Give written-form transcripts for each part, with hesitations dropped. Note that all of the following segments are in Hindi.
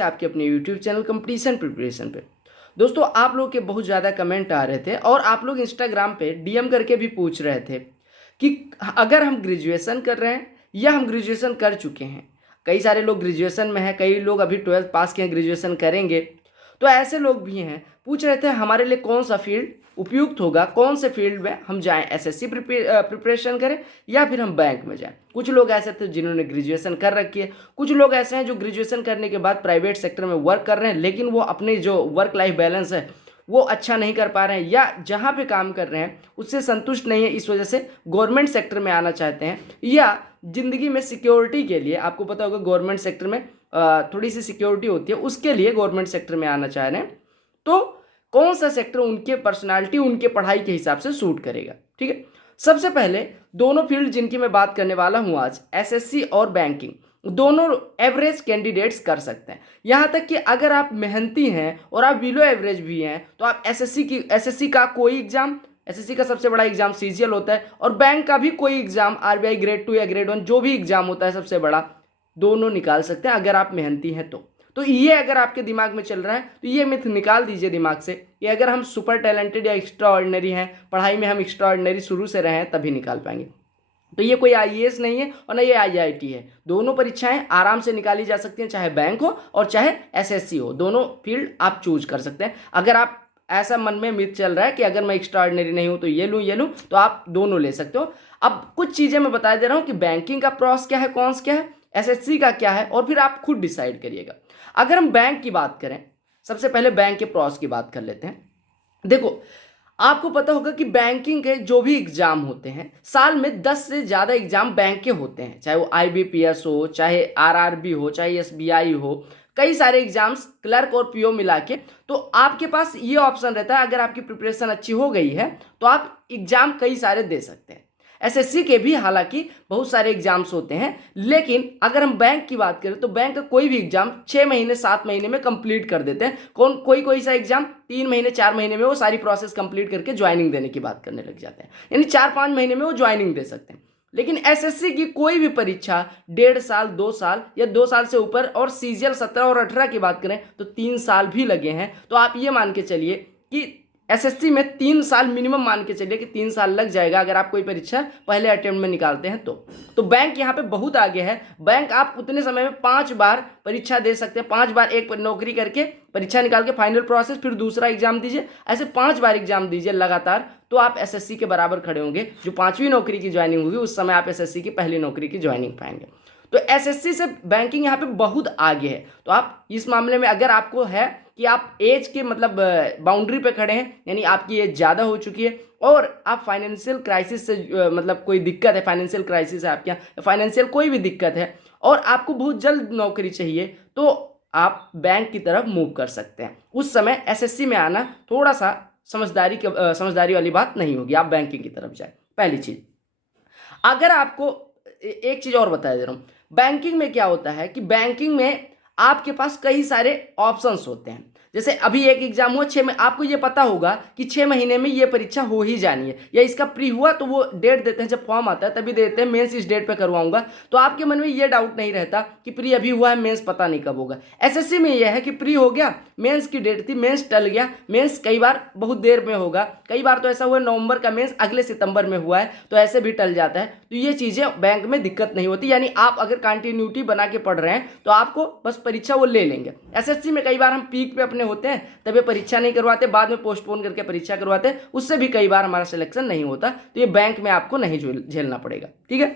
आपके अपने यूट्यूब चैनल कंपटीशन प्रिपरेशन पे। दोस्तों, आप लोग के बहुत ज़्यादा कमेंट आ रहे थे और आप लोग इंस्टाग्राम पे डीएम करके भी पूछ रहे थे कि अगर हम ग्रेजुएशन कर रहे हैं या हम ग्रेजुएशन कर चुके हैं। कई सारे लोग ग्रेजुएशन में हैं, कई लोग अभी 12th पास किए हैं, ग्रेजुएशन करेंगे। तो ऐसे लोग भी हैं, पूछ रहे थे हमारे लिए कौन सा फील्ड उपयुक्त होगा, कौन से फील्ड में हम जाएं, एसएससी प्रिपरेशन करें या फिर हम बैंक में जाएं। कुछ लोग ऐसे थे जिन्होंने ग्रेजुएशन कर रखी है, कुछ लोग ऐसे हैं जो ग्रेजुएशन करने के बाद प्राइवेट सेक्टर में वर्क कर रहे हैं, लेकिन वो अपने जो वर्क लाइफ बैलेंस है वो अच्छा नहीं कर पा रहे हैं, या जहाँ पे काम कर रहे हैं उससे संतुष्ट नहीं है, इस वजह से गवर्नमेंट सेक्टर में आना चाहते हैं, या ज़िंदगी में सिक्योरिटी के लिए, आपको पता होगा गवर्नमेंट सेक्टर में थोड़ी सी सिक्योरिटी होती है, उसके लिए गवर्नमेंट सेक्टर में आना चाह रहे हैं। तो कौन सा सेक्टर उनके पर्सनालिटी, उनके पढ़ाई के हिसाब से सूट करेगा। ठीक है, सबसे पहले दोनों फील्ड जिनकी मैं बात करने वाला हूँ आज, एसएससी और बैंकिंग, दोनों एवरेज कैंडिडेट्स कर सकते हैं। यहाँ तक कि अगर आप मेहनती हैं और आप बिलो एवरेज भी हैं तो आप एसएससी का कोई एग्जाम, एसएससी का सबसे बड़ा एग्जाम सीजीएल होता है, और बैंक का भी कोई एग्जाम, आरबीआई ग्रेड 2 या ग्रेड 1 जो भी एग्जाम होता है सबसे बड़ा, दोनों निकाल सकते हैं अगर आप मेहनती हैं तो ये अगर आपके दिमाग में चल रहा है तो ये मिथ निकाल दीजिए दिमाग से कि अगर हम सुपर टैलेंटेड या एक्स्ट्रा ऑर्डिनरी हैं, पढ़ाई में हम एक्स्ट्रा ऑर्डिनरी शुरू से रहे हैं तभी निकाल पाएंगे। तो ये कोई आईएएस नहीं है और ना ये आईआईटी है। दोनों परीक्षाएं आराम से निकाली जा सकती हैं, चाहे बैंक हो और चाहे एसएससी हो, दोनों फील्ड आप चूज कर सकते हैं। अगर आप ऐसा मन में मिथ चल रहा है कि अगर मैं एक्स्ट्रा ऑर्डिनरी नहीं हूं तो ये लूँ तो आप दोनों ले सकते हो। अब कुछ चीज़ें मैं बता दे रहा हूँ कि बैंकिंग का प्रॉस क्या है, कॉन्स क्या है, एसएससी का क्या है, और फिर आप खुद डिसाइड करिएगा। अगर हम बैंक की बात करें, सबसे पहले बैंक के प्रॉस की बात कर लेते हैं। देखो, आपको पता होगा कि बैंकिंग के जो भी एग्जाम होते हैं, साल में 10 से ज़्यादा एग्जाम बैंक के होते हैं, चाहे वो आईबीपीएस हो, चाहे आरआरबी हो, चाहे एसबीआई हो, कई सारे एग्जाम्स, क्लर्क और पीओ मिला के। तो आपके पास ये ऑप्शन रहता है, अगर आपकी प्रिपरेशन अच्छी हो गई है तो आप एग्जाम कई सारे दे सकते हैं। एसएससी के भी हालांकि बहुत सारे एग्जाम्स होते हैं, लेकिन अगर हम बैंक की बात करें तो बैंक का कोई भी एग्जाम 6 महीने 7 महीने में कंप्लीट कर देते हैं। कोई सा एग्जाम 3 महीने 4 महीने में वो सारी प्रोसेस कंप्लीट करके ज्वाइनिंग देने की बात करने लग जाते हैं, यानी 4-5 महीने में वो ज्वाइनिंग दे सकते हैं। लेकिन एसएससी की कोई भी परीक्षा 1.5 साल, 2 साल या 2 साल से ऊपर, और सीजीएल 17 और 18 की बात करें तो 3 साल भी लगे हैं। तो आप ये मान के चलिए कि एसएससी में 3 साल मिनिमम, मान के चलिए कि 3 साल लग जाएगा अगर आप कोई परीक्षा पहले अटेम्प्ट में निकालते हैं तो बैंक यहाँ पे बहुत आगे है। बैंक आप उतने समय में 5 बार परीक्षा दे सकते हैं, 5 बार एक नौकरी करके परीक्षा निकाल के फाइनल प्रोसेस, फिर दूसरा एग्जाम दीजिए, ऐसे 5 बार एग्जाम दीजिए लगातार, तो आप एसएससी के बराबर खड़े होंगे। जो 5वीं नौकरी की ज्वाइनिंग होगी उस समय आप एसएससी की पहली नौकरी की ज्वाइनिंग पाएंगे। तो एसएससी से बैंकिंग यहाँ पे बहुत आगे है। तो आप इस मामले में, अगर आपको है कि आप एज के मतलब बाउंड्री पे खड़े हैं, यानी आपकी एज ज़्यादा हो चुकी है और आप फाइनेंशियल क्राइसिस से मतलब कोई दिक्कत है, फाइनेंशियल क्राइसिस है आपके यहाँ, फाइनेंशियल कोई भी दिक्कत है और आपको बहुत जल्द नौकरी चाहिए, तो आप बैंक की तरफ मूव कर सकते हैं। उस समय एसएससी में आना थोड़ा सा समझदारी वाली बात नहीं होगी, आप बैंकिंग की तरफ जाए। पहली चीज़, अगर आपको एक चीज़ और बता दे रहा हूँ, बैंकिंग में क्या होता है कि बैंकिंग में आपके पास कई सारे ऑप्शंस होते हैं। जैसे अभी एक एग्जाम हुआ 6 में, आपको ये पता होगा कि 6 महीने में ये परीक्षा हो ही जानी है, या इसका प्री हुआ तो वो डेट देते हैं, जब फॉर्म आता है तभी देते हैं, मेंस इस डेट पे करवाऊंगा, तो आपके मन में ये डाउट नहीं रहता कि प्री अभी हुआ है, मेंस पता नहीं कब होगा। एसएससी में यह है कि प्री हो गया, मेंस की डेट थी, मेंस टल गया, मेंस कई बार बहुत देर में होगा, कई बार तो ऐसा हुआ नवंबर का मेंस अगले सितंबर में हुआ है, तो ऐसे भी टल जाता है। तो ये चीज़ें बैंक में दिक्कत नहीं होती, यानी आप अगर कंटिन्यूटी बना के पढ़ रहे हैं तो आपको बस परीक्षा वो ले लेंगे। एसएससी में कई बार हम पीक पे अपने होते हैं तभी परीक्षा नहीं करवाते, बाद में पोस्टपोन करके परीक्षा करवाते हैं, उससे भी कई बार हमारा सिलेक्शन नहीं होता। तो ये बैंक में आपको नहीं झेलना पड़ेगा। ठीक है,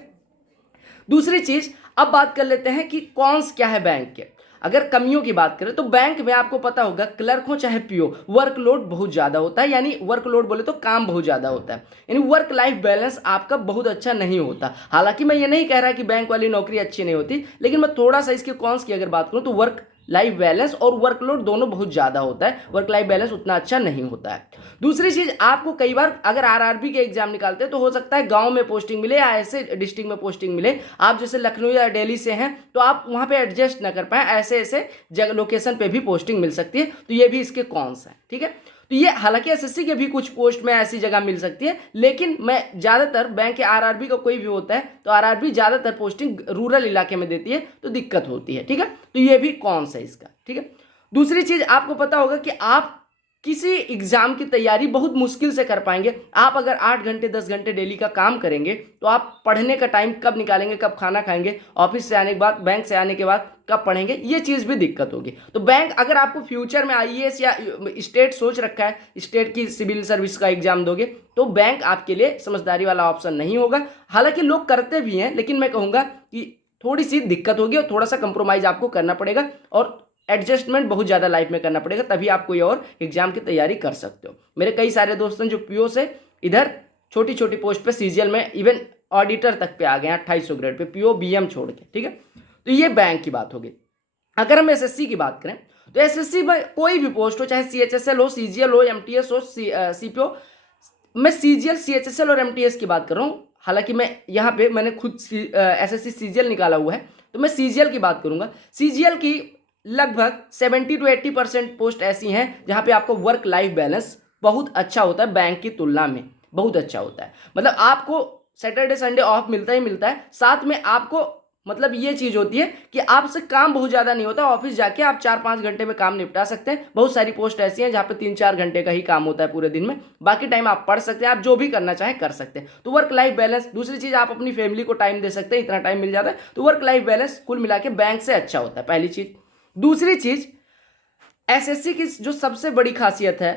दूसरी चीज, अब बात कर लेते हैं कि कॉन्स क्या है बैंक के। अगर कमियों की बात करें तो बैंक में आपको पता होगा, क्लर्क हो चाहे पीओ, वर्कलोड बहुत ज़्यादा होता है, यानी वर्कलोड बोले तो काम बहुत ज़्यादा होता है, यानी वर्क लाइफ बैलेंस आपका बहुत अच्छा नहीं होता। हालांकि मैं ये नहीं कह रहा कि बैंक वाली नौकरी अच्छी नहीं होती, लेकिन मैं थोड़ा सा इसके कॉन्स की अगर बात करूँ तो वर्क लाइफ बैलेंस और वर्कलोड दोनों बहुत ज़्यादा होता है, वर्क लाइफ बैलेंस उतना अच्छा नहीं होता है। दूसरी चीज़, आपको कई बार अगर आरआरबी के एग्जाम निकालते हैं तो हो सकता है गांव में पोस्टिंग मिले या ऐसे डिस्ट्रिक्ट में पोस्टिंग मिले, आप जैसे लखनऊ या दिल्ली से हैं तो आप वहां पे एडजस्ट ना कर पाए, ऐसे ऐसे जगह लोकेशन पे भी पोस्टिंग मिल सकती है, तो ये भी इसके कॉन्स हैं। ठीक है, तो ये हालांकि एसएससी के भी कुछ पोस्ट में ऐसी जगह मिल सकती है, लेकिन मैं ज़्यादातर बैंक के आरआरबी का कोई भी होता है तो आरआरबी ज़्यादातर पोस्टिंग रूरल इलाके में देती है, तो दिक्कत होती है। ठीक है, तो ये भी कॉन्स है इसका। ठीक है, दूसरी चीज़ आपको पता होगा कि आप किसी एग्जाम की तैयारी बहुत मुश्किल से कर पाएंगे। आप अगर 8 घंटे 10 घंटे डेली का काम करेंगे तो आप पढ़ने का टाइम कब निकालेंगे, कब खाना खाएंगे, ऑफिस से आने के बाद, बैंक से आने के बाद कब पढ़ेंगे, ये चीज़ भी दिक्कत होगी। तो बैंक अगर आपको फ्यूचर में आईएएस या स्टेट सोच रखा है, स्टेट की सिविल सर्विस का एग्जाम दोगे, तो बैंक आपके लिए समझदारी वाला ऑप्शन नहीं होगा। हालांकि लोग करते भी हैं, लेकिन मैं कहूँगा कि थोड़ी सी दिक्कत होगी और थोड़ा सा कंप्रोमाइज़ आपको करना पड़ेगा और एडजस्टमेंट बहुत ज़्यादा लाइफ में करना पड़ेगा, तभी आप कोई और एग्जाम की तैयारी कर सकते हो। मेरे कई सारे दोस्त हैं जो पीओ से इधर छोटी छोटी पोस्ट पे सीजीएल में इवन ऑडिटर तक पे आ गए हैं 2800 ग्रेड पे, पीओ बीएम छोड़ के। ठीक है, तो ये बैंक की बात होगी। अगर हम एसएससी की बात करें तो एसएससी में कोई भी पोस्ट हो, चाहे सीएचएसएल हो, सीजीएल हो, एमटीएस हो, सीपीओ, मैं सीजीएल सीएचएसएल और एमटीएस की बात कर रहा हूँ। हालांकि मैं यहाँ पे मैंने खुद एसएससी सीजीएल निकाला हुआ है, तो मैं सीजीएल की बात करूंगा। सीजीएल की लगभग 70 to 80% पोस्ट ऐसी हैं जहां पे आपको वर्क लाइफ बैलेंस बहुत अच्छा होता है, बैंक की तुलना में बहुत अच्छा होता है। मतलब आपको सैटरडे संडे ऑफ मिलता ही मिलता है, साथ में आपको मतलब ये चीज़ होती है कि आपसे काम बहुत ज़्यादा नहीं होता, ऑफिस जाके आप 4-5 घंटे में काम निपटा सकते हैं। बहुत सारी पोस्ट ऐसी हैं जहाँ पे 3-4 घंटे का ही काम होता है पूरे दिन में, बाकी टाइम आप पढ़ सकते हैं, आप जो भी करना चाहें कर सकते हैं। तो वर्क लाइफ बैलेंस, दूसरी चीज़ आप अपनी फैमिली को टाइम दे सकते हैं, इतना टाइम मिल जाता है। तो वर्क लाइफ बैलेंस कुल मिला के बैंक से अच्छा होता है, पहली चीज़। दूसरी चीज़, एसएससी की जो सबसे बड़ी खासियत है,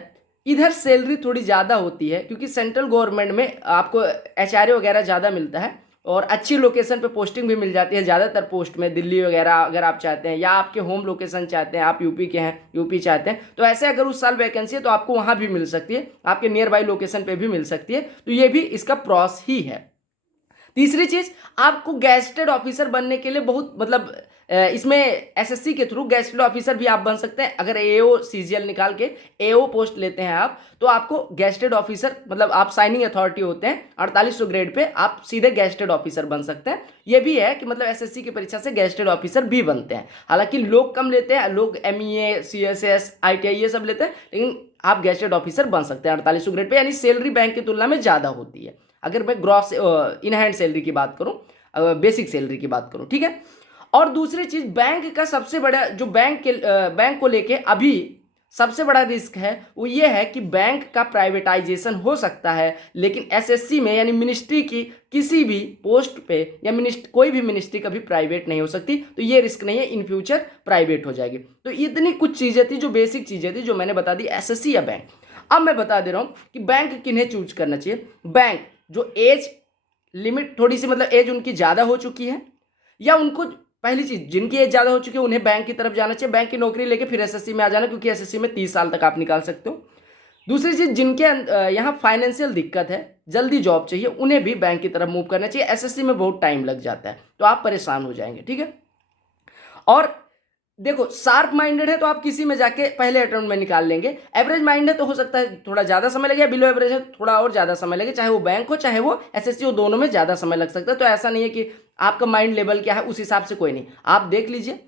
इधर सैलरी थोड़ी ज़्यादा होती है क्योंकि सेंट्रल गवर्नमेंट में आपको एचआरए वगैरह ज़्यादा मिलता है और अच्छी लोकेशन पे पोस्टिंग भी मिल जाती है। ज़्यादातर पोस्ट में दिल्ली वगैरह अगर आप चाहते हैं, या आपके होम लोकेशन चाहते हैं, आप यूपी के हैं, यूपी चाहते हैं, तो ऐसे अगर उस साल वैकेंसी है तो आपको वहाँ भी मिल सकती है, आपके नियर बाई लोकेशन पे भी मिल सकती है। तो ये भी इसका प्रॉस ही है। तीसरी चीज, आपको गैजेटेड ऑफिसर बनने के लिए बहुत मतलब इसमें एसएससी के थ्रू गैजेटेड ऑफिसर भी आप बन सकते हैं। अगर एओ सीजीएल निकाल के एओ पोस्ट लेते हैं आप, तो आपको गैजेटेड ऑफिसर मतलब आप साइनिंग अथॉरिटी होते हैं, 4800 ग्रेड पे आप सीधे गैजेटेड ऑफिसर बन सकते हैं। ये भी है कि मतलब एसएससी की परीक्षा से गैजेटेड ऑफिसर भी बनते हैं। हालांकि लोग कम लेते हैं, लोग एमईए, सीएसएस, आईटीआई ये सब लेते हैं, लेकिन आप गैजेटेड ऑफिसर बन सकते हैं 4800 ग्रेड पे, यानी सैलरी बैंक की तुलना में ज़्यादा होती है। अगर मैं ग्रॉस इन हैंड सैलरी की बात करूं, बेसिक सैलरी की बात करूं, ठीक है। और दूसरी चीज, बैंक का सबसे बड़ा जो बैंक को लेके अभी सबसे बड़ा रिस्क है वो ये है कि बैंक का प्राइवेटाइजेशन हो सकता है, लेकिन एसएससी में यानी मिनिस्ट्री की किसी भी पोस्ट पे या कोई भी मिनिस्ट्री कभी प्राइवेट नहीं हो सकती। तो ये रिस्क नहीं है, इन फ्यूचर प्राइवेट हो जाएगी। तो इतनी कुछ चीज़ें थी जो बेसिक चीज़ें थी जो मैंने बता दी, एसएससी या बैंक। अब मैं बता दे रहा हूँ कि बैंक किन्हें चूज करना चाहिए। बैंक जो एज लिमिट थोड़ी सी मतलब एज उनकी ज़्यादा हो चुकी है, या उनको पहली चीज़ जिनकी एज ज़्यादा हो चुकी है उन्हें बैंक की तरफ जाना चाहिए, बैंक की नौकरी लेके फिर एसएससी में आ जाना, क्योंकि एसएससी में 30 साल तक आप निकाल सकते हो। दूसरी चीज़, जिनके यहाँ फाइनेंशियल दिक्कत है, जल्दी जॉब चाहिए, उन्हें भी बैंक की तरफ मूव करना चाहिए। एसएससी में बहुत टाइम लग जाता है तो आप परेशान हो जाएंगे, ठीक है। और देखो, शार्प माइंडेड है तो आप किसी में जाके पहले अटेम्प्ट में निकाल लेंगे। एवरेज माइंड है तो हो सकता है थोड़ा ज़्यादा समय लगे, बिलो एवरेज है थोड़ा और ज़्यादा समय लगे, चाहे वो बैंक हो चाहे वो एसएससी हो, दोनों में ज़्यादा समय लग सकता है। तो ऐसा नहीं है कि आपका माइंड लेवल क्या है उस हिसाब से कोई नहीं, आप देख लीजिए।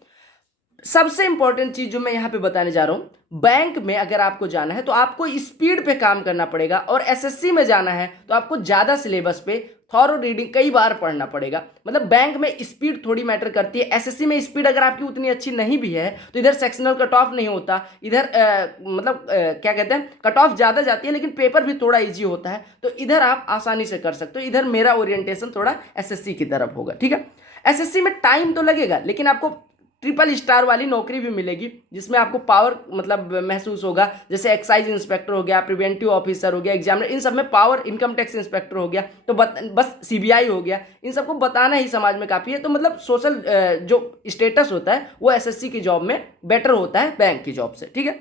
सबसे इंपॉर्टेंट चीज जो मैं यहाँ पे बताने जा रहा हूँ, बैंक में अगर आपको जाना है तो आपको स्पीड पे काम करना पड़ेगा, और एसएससी में जाना है तो आपको ज़्यादा सिलेबस पे थॉरो रीडिंग कई बार पढ़ना पड़ेगा। मतलब बैंक में स्पीड थोड़ी मैटर करती है, एसएससी में स्पीड अगर आपकी उतनी अच्छी नहीं भी है तो इधर सेक्शनल कट ऑफ नहीं होता, इधर क्या कहते हैं, कट ऑफ ज़्यादा जाती है, लेकिन पेपर भी थोड़ा ईजी होता है, तो इधर आप आसानी से कर सकते हो। इधर मेरा ओरिएंटेशन थोड़ा एसएससी की तरफ होगा, ठीक है। एसएससी में टाइम तो लगेगा, लेकिन आपको ट्रिपल स्टार वाली नौकरी भी मिलेगी जिसमें आपको पावर मतलब महसूस होगा, जैसे एक्साइज इंस्पेक्टर हो गया, प्रिवेंटिव ऑफिसर हो गया, एग्जामिनर, इन सब में पावर, इनकम टैक्स इंस्पेक्टर हो गया, तो बस सीबीआई हो गया, इन सबको बताना ही समाज में काफ़ी है। तो मतलब सोशल जो स्टेटस होता है वो एसएससी की जॉब में बेटर होता है बैंक की जॉब से, ठीक है।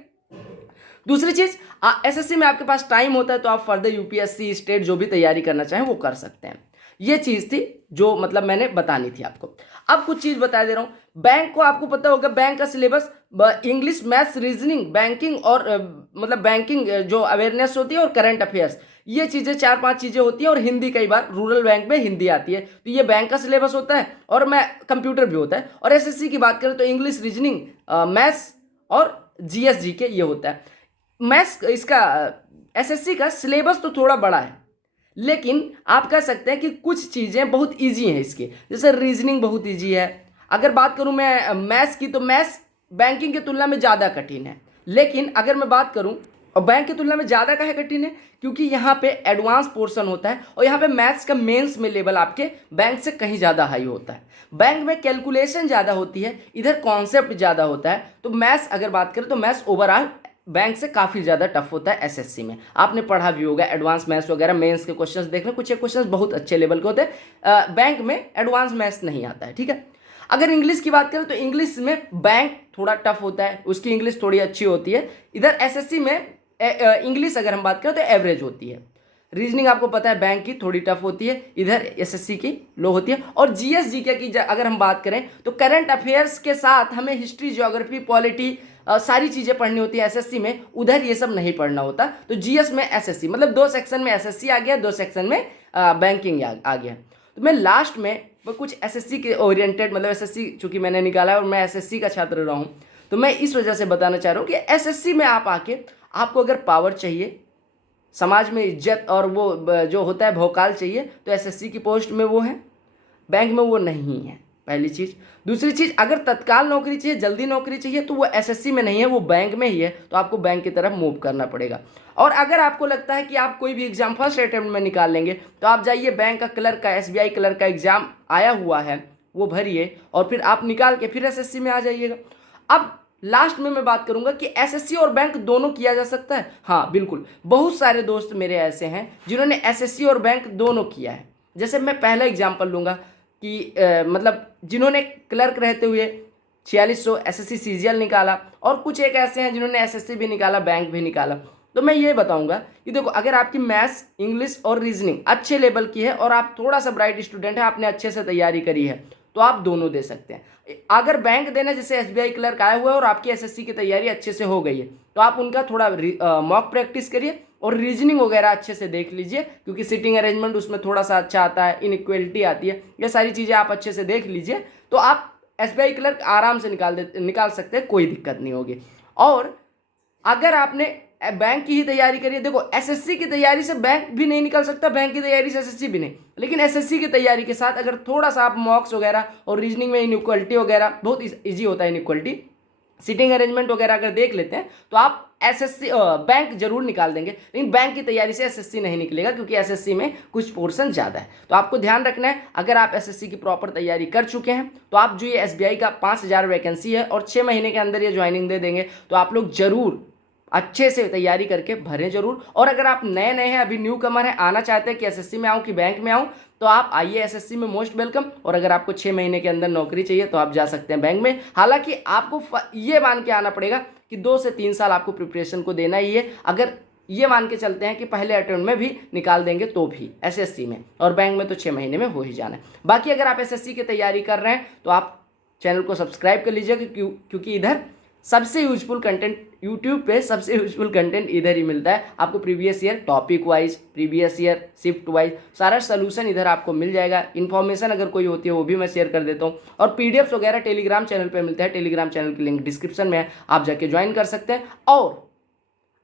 दूसरी चीज़, एसएससी में आपके पास टाइम होता है तो आप फर्दर यूपीएससी, स्टेट जो भी तैयारी करना चाहें वो कर सकते हैं। ये चीज़ थी जो मतलब मैंने बतानी थी आपको। अब कुछ चीज़ बता दे रहा हूँ। बैंक को आपको पता होगा, बैंक का syllabus English, maths, reasoning, banking और मतलब बैंकिंग जो अवेयरनेस होती है और करंट अफेयर्स, ये चीज़ें 4-5 चीज़ें होती हैं, और हिंदी कई बार रूरल बैंक में हिंदी आती है, तो ये बैंक का सिलेबस होता है, और मैं कंप्यूटर भी होता है। और एसएससी की बात करें तो इंग्लिश, रीजनिंग, मैथ्स और जीएस जीके ये होता है। मैथ्स इसका एसएससी का सिलेबस तो थोड़ा बड़ा है, लेकिन आप कह सकते हैं कि कुछ चीज़ें बहुत इजी हैं इसके, जैसे रीजनिंग बहुत इजी है। अगर बात करूं मैं मैथ्स की, तो मैथ्स बैंकिंग की तुलना में ज़्यादा कठिन है। लेकिन अगर मैं बात करूं, और बैंक की तुलना में ज़्यादा काहे कठिन है, क्योंकि यहाँ पे एडवांस पोर्शन होता है और यहाँ पे मैथ्स का मेंस में लेवल आपके बैंक से कहीं ज़्यादा हाई होता है। बैंक में कैलकुलेशन ज़्यादा होती है, इधर कॉन्सेप्ट ज़्यादा होता है। तो मैथ्स अगर बात करें तो मैथ्स ओवरऑल बैंक से काफ़ी ज़्यादा टफ होता है एसएससी में। आपने पढ़ा भी होगा एडवांस मैथ्स वगैरह, मेंस के क्वेश्चंस देख लें, कुछ एक क्वेश्चंस बहुत अच्छे लेवल के होते हैं। बैंक में एडवांस मैथ्स नहीं आता है, ठीक है। अगर इंग्लिश की बात करें तो इंग्लिश में बैंक थोड़ा टफ होता है, उसकी इंग्लिश थोड़ी अच्छी होती है। इधर एसएससी में इंग्लिश अगर हम बात करें तो एवरेज होती है। रीजनिंग आपको पता है बैंक की थोड़ी टफ होती है, इधर एसएससी की लो होती है। और जीएस जीके की अगर हम बात करें तो करंट अफेयर्स के साथ हमें हिस्ट्री, ज्योग्राफी, पॉलिटी, सारी चीज़ें पढ़नी होती है एसएससी में। उधर ये सब नहीं पढ़ना होता। तो जीएस में एसएससी, मतलब 2 सेक्शन में एसएससी आ गया, 2 सेक्शन में बैंकिंग आ गया। तो मैं लास्ट में कुछ एसएससी के ओरिएंटेड, मतलब एसएससी चूंकि मैंने निकाला है और मैं एसएससी का छात्र रहा हूँ, तो मैं इस वजह से बताना चाह रहा हूँ कि एसएससी में आप आके, आपको अगर पावर चाहिए, समाज में इज्जत और वो जो होता है भौकाल चाहिए, तो एसएससी की पोस्ट में वो है, बैंक में वो नहीं है, पहली चीज़। दूसरी चीज़, अगर तत्काल नौकरी चाहिए, जल्दी नौकरी चाहिए, तो वो एसएससी में नहीं है, वो बैंक में ही है। तो आपको बैंक की तरफ मूव करना पड़ेगा। और अगर आपको लगता है कि आप कोई भी एग्जाम फर्स्ट अटेम्प्ट में निकाल लेंगे, तो आप जाइए बैंक का क्लर्क का, एसबीआई क्लर्क का एग्जाम आया हुआ है, वो भरिए और फिर आप निकाल के फिर एसएससी में आ जाइएगा। अब लास्ट में मैं बात करूंगा कि एसएससी और बैंक दोनों किया जा सकता है। हाँ बिल्कुल, बहुत सारे दोस्त मेरे ऐसे हैं जिन्होंने एसएससी और बैंक दोनों किया है। जैसे मैं पहला एग्जाम्पल लूँगा कि मतलब जिन्होंने क्लर्क रहते हुए 4600 एसएससी सीजीएल निकाला, और कुछ एक ऐसे हैं जिन्होंने एसएससी भी निकाला, बैंक भी निकाला। तो मैं ये बताऊंगा कि देखो, अगर आपकी मैथ्स, इंग्लिश और रीजनिंग अच्छे लेवल की है और आप थोड़ा सा ब्राइट स्टूडेंट है, आपने अच्छे से तैयारी करी है, तो आप दोनों दे सकते हैं। अगर बैंक देना, जैसे एसबीआई क्लर्क आया हुआ है और आपकी एसएससी की तैयारी अच्छे से हो गई है, तो आप उनका थोड़ा मॉक प्रैक्टिस करिए और रीजनिंग वगैरह अच्छे से देख लीजिए, क्योंकि सिटिंग अरेंजमेंट उसमें थोड़ा सा अच्छा आता है, इनइक्वलिटी आती है, ये सारी चीज़ें आप अच्छे से देख लीजिए, तो आप एसबीआई क्लर्क आराम से निकाल सकते हैं, कोई दिक्कत नहीं होगी। और अगर आपने बैंक की ही तैयारी करी है, देखो एसएससी की तैयारी से बैंक भी नहीं निकल सकता, बैंक की तैयारी से एसएससी भी नहीं, लेकिन एसएससी की तैयारी के साथ अगर थोड़ा सा आप मॉक्स वगैरह और रीजनिंग में इनइक्वलिटी वगैरह, बहुत ईजी होता है इनइक्वलिटी, सिटिंग अरेंजमेंट वगैरह अगर देख लेते हैं, तो आप एसएससी बैंक जरूर निकाल देंगे। लेकिन बैंक की तैयारी से एसएससी नहीं निकलेगा, क्योंकि एसएससी में कुछ पोर्शन ज़्यादा है। तो आपको ध्यान रखना है, अगर आप एसएससी की प्रॉपर तैयारी कर चुके हैं, तो आप जो ये एसबीआई का 5000 वैकेंसी है और 6 महीने के अंदर ये ज्वाइनिंग दे देंगे, तो आप लोग जरूर अच्छे से तैयारी करके भरें जरूर। और अगर आप नए नए हैं, अभी न्यू कमर हैं, आना चाहते हैं कि एसएससी में आऊँ कि बैंक में आऊँ, तो आप आइए एसएससी में, मोस्ट वेलकम। और अगर आपको 6 महीने के अंदर नौकरी चाहिए, तो आप जा सकते हैं बैंक में। हालांकि आपको ये मान के आना पड़ेगा कि 2 से 3 साल आपको प्रिपरेशन को देना ही है। अगर ये मान के चलते हैं कि पहले अटेम्प्ट में भी निकाल देंगे तो भी एसएससी में, और बैंक में तो 6 महीने में हो ही जाना है। बाकी अगर आप एसएससी की तैयारी कर रहे हैं, तो आप चैनल को सब्सक्राइब कर लीजिएगा, क्योंकि इधर सबसे यूजफुल कंटेंट, यूट्यूब पे सबसे यूजफुल कंटेंट इधर ही मिलता है आपको। Previous year topic wise, previous year shift wise सारा सोल्यूशन इधर आपको मिल जाएगा। इन्फॉर्मेशन अगर कोई होती है वो भी मैं शेयर कर देता हूँ। और पीडीएफ्स वगैरह टेलीग्राम चैनल पे मिलता है, टेलीग्राम चैनल की लिंक डिस्क्रिप्शन में है, आप जाके ज्वाइन कर सकते हैं। और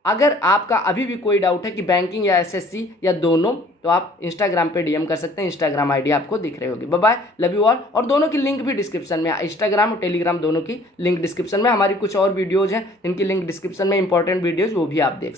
अगर आपका अभी भी कोई डाउट है कि बैंकिंग या एसएससी या दोनों, तो आप इंस्टाग्राम पे डीएम कर सकते हैं, इंस्टाग्राम आईडी आपको दिख रही होगी। Bye bye, love you all. और दोनों की लिंक भी डिस्क्रिप्शन में, इंस्टाग्राम और टेलीग्राम दोनों की लिंक डिस्क्रिप्शन में। हमारी कुछ और वीडियोज़ हैं जिनकी लिंक डिस्क्रिप्शन में, इंपॉर्टेंट वीडियोज़, वो भी आप देख सकते हैं।